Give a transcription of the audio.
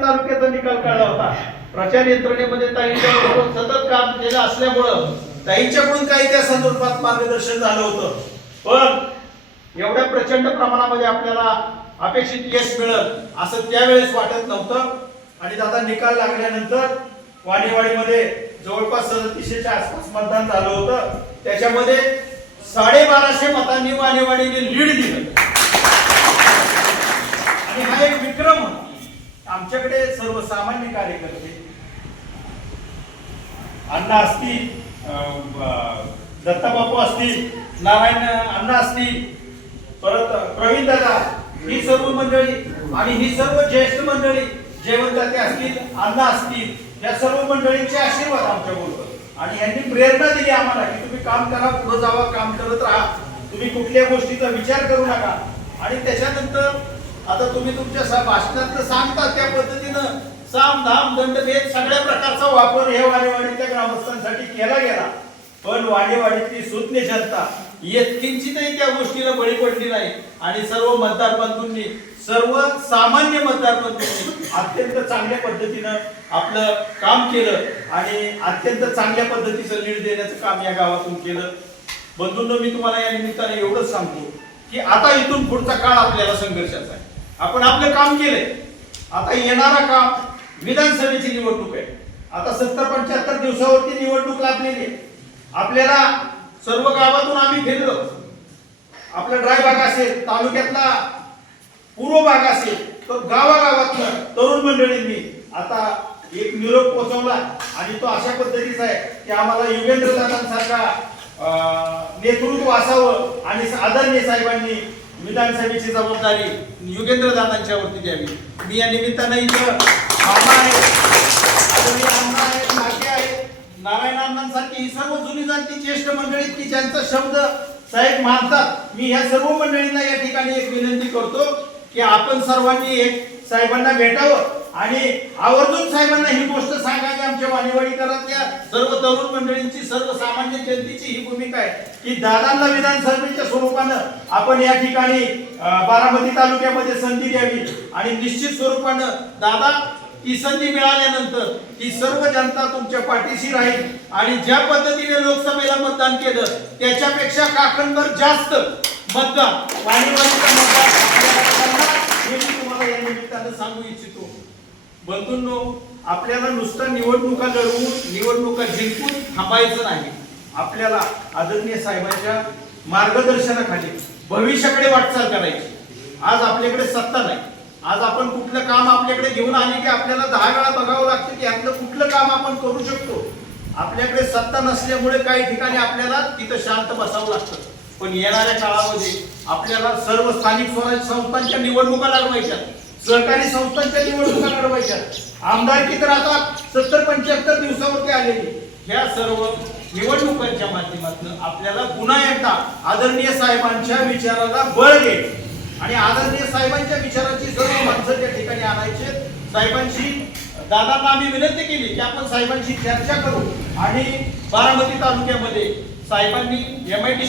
तालुक्याचा निकाल काढला होता. प्रचार यंत्रणेमध्ये ताईंच्या बरोबर सतत काम केलं असल्यामुळं ताईंच्याकडून काही त्या संदर्भात मार्गदर्शन झालं होतं. पण एवढ्या प्रचंड प्रमाणामध्ये आपल्याला अपेक्षित यश मिळत असं त्यावेळेस वाटत नव्हतं. आणि दादा निकाल लागल्यानंतर वाणीवाडीमध्ये जवळपास सदतीसशेच्या आसपास मतदान झालं होतं. त्याच्यामध्ये साडेबाराशे मतांनी वाणीवाडीने लीड दिलं आणि हा एक विक्रम होता. आमच्याकडे सर्वसामान्य कार्यकर्ते अण्णा असतील दत्ताबापू असतील नारायण अण्णा असतील परत प्रवीण दादा ही सर्व मंडळी आणि ही सर्व ज्येष्ठ मंडळी जयवंताते असतील अण्णा असतील या सर्व मंडळींचे आशीर्वाद आमच्या बोलतो आणि यांनी प्रेरणा दिली आम्हाला की तुम्ही काम करा पुढे जावा काम करत राहा. तुम्ही कुठल्या गोष्टीचा विचार करू नका. आणि त्याच्यानंतर आता तुम्ही तुमच्या भाषणात सांगता त्या पद्धतीनं साम धाम दंड दंडभेद सगळ्या प्रकारचा वापर हे वाडेवाडीच्या ग्रामस्थांसाठी केला गेला. पण वाडेवाडीतली सुज्ञ जनता येतकिंचितही त्या गोष्टीला बळी पडली नाही. आणि सर्व मतदार बंधूंनी सर्व सामान्य मतदार बंधूंनी अत्यंत चांगल्या पद्धतीनं आपलं काम केलं आणि अत्यंत चांगल्या पद्धतीचं लीड देण्याचं काम या गावातून केलं. बंधूंनो मी तुम्हाला या निमित्ताने एवढंच सांगतो की आता इथून पुढचा काळ आपल्याला संघर्षाचा आहे. आपण आपलं काम केलंय. आता येणारा काम विधानसभेची निवडणूक आहे. आता सत्तर पंच्याहत्तर दिवसावरती निवडणूक लाभलेली आहे. आपल्याला सर्व गावातून आम्ही फिरलो. आपला ड्राय भाग असेल तालुक्यातला पूर्व भाग असेल तर गावागावातनं तरुण मंडळींनी आता एक निरोप पोहोचवला आणि तो अशा पद्धतीचा आहे की आम्हाला युगेंद्र दादांसारखा नेतृत्व असावं आणि आदरणीय साहेबांनी विधानसभेची जबाबदारी युगेंद्र दादांच्या वरती द्यावी. मी या निमित्तानं इथं मामा आहे आहेत नाके आहेत नारायण अण्णांसारखी ही सर्व जुनी जाती ज्येष्ठ मंडळी की ज्यांचा शब्द साहेब मानतात मी ह्या सर्व मंडळींना या ठिकाणी एक विनंती करतो की आपण सर्वांनी एक साहेबांना भेटावं. आणि आवर्जून साहेबांना ही गोष्ट सांगायची आमच्या वाणीवाडीकरांच्या सर्व तरुण मंडळींची सर्वसामान्य जनतेची ही भूमिका आहे की दादांना विधानसभेच्या स्वरूपानं आपण या ठिकाणी बारामती तालुक्यामध्ये संधी द्यावी आणि निश्चित स्वरूपानं दादा ही संधी मिळाल्यानंतर ही सर्व जनता तुमच्या पाठीशी राहील आणि ज्या पद्धतीने लोकसभेला मतदान केलं त्याच्यापेक्षा काकणभर जास्त मतदान वाणीवाडीचा मतदान हे मी तुम्हाला या निमित्तानं सांगू इच्छितो. बंधूंनो आपल्याला नुसतं निवडणुका लढवून निवडणुका जिंकून थांबायचं नाही. आपल्याला आदरणीय साहेबांच्या मार्गदर्शनाखाली भविष्याकडे वाटचाल करायची. आज आपल्याकडे सत्ता नाही. आज आपण कुठलं काम आपल्याकडे घेऊन आले की आपल्याला दहा वेळा बघावं लागतं की यातलं कुठलं काम आपण करू शकतो. आपल्याकडे सत्ता नसल्यामुळे काही ठिकाणी आपल्याला तिथं शांत बसावं लागतं. पण येणाऱ्या काळामध्ये आपल्याला सर्व स्थानिक स्वराज्य संस्थांच्या निवडणुका लागवायच्या सहकारी संस्थांच्या निवडणुका लढवायच्या आमदारकी तर आता सत्तर पंच्याहत्तर दिवसावरती आलेली. या सर्व निवडणुकांच्या माध्यमातून आपल्याला पुन्हा एकदा आदरणीय साहेबांच्या विचाराला बळ देईल आणि आदरणीय साहेबांच्या विचाराची सर्व माणसं त्या ठिकाणी आणायचे. साहेबांशी दादांना आम्ही विनंती केली की आपण साहेबांशी चर्चा करू. आणि बारामती तालुक्यामध्ये साहेबांनी एम आय टी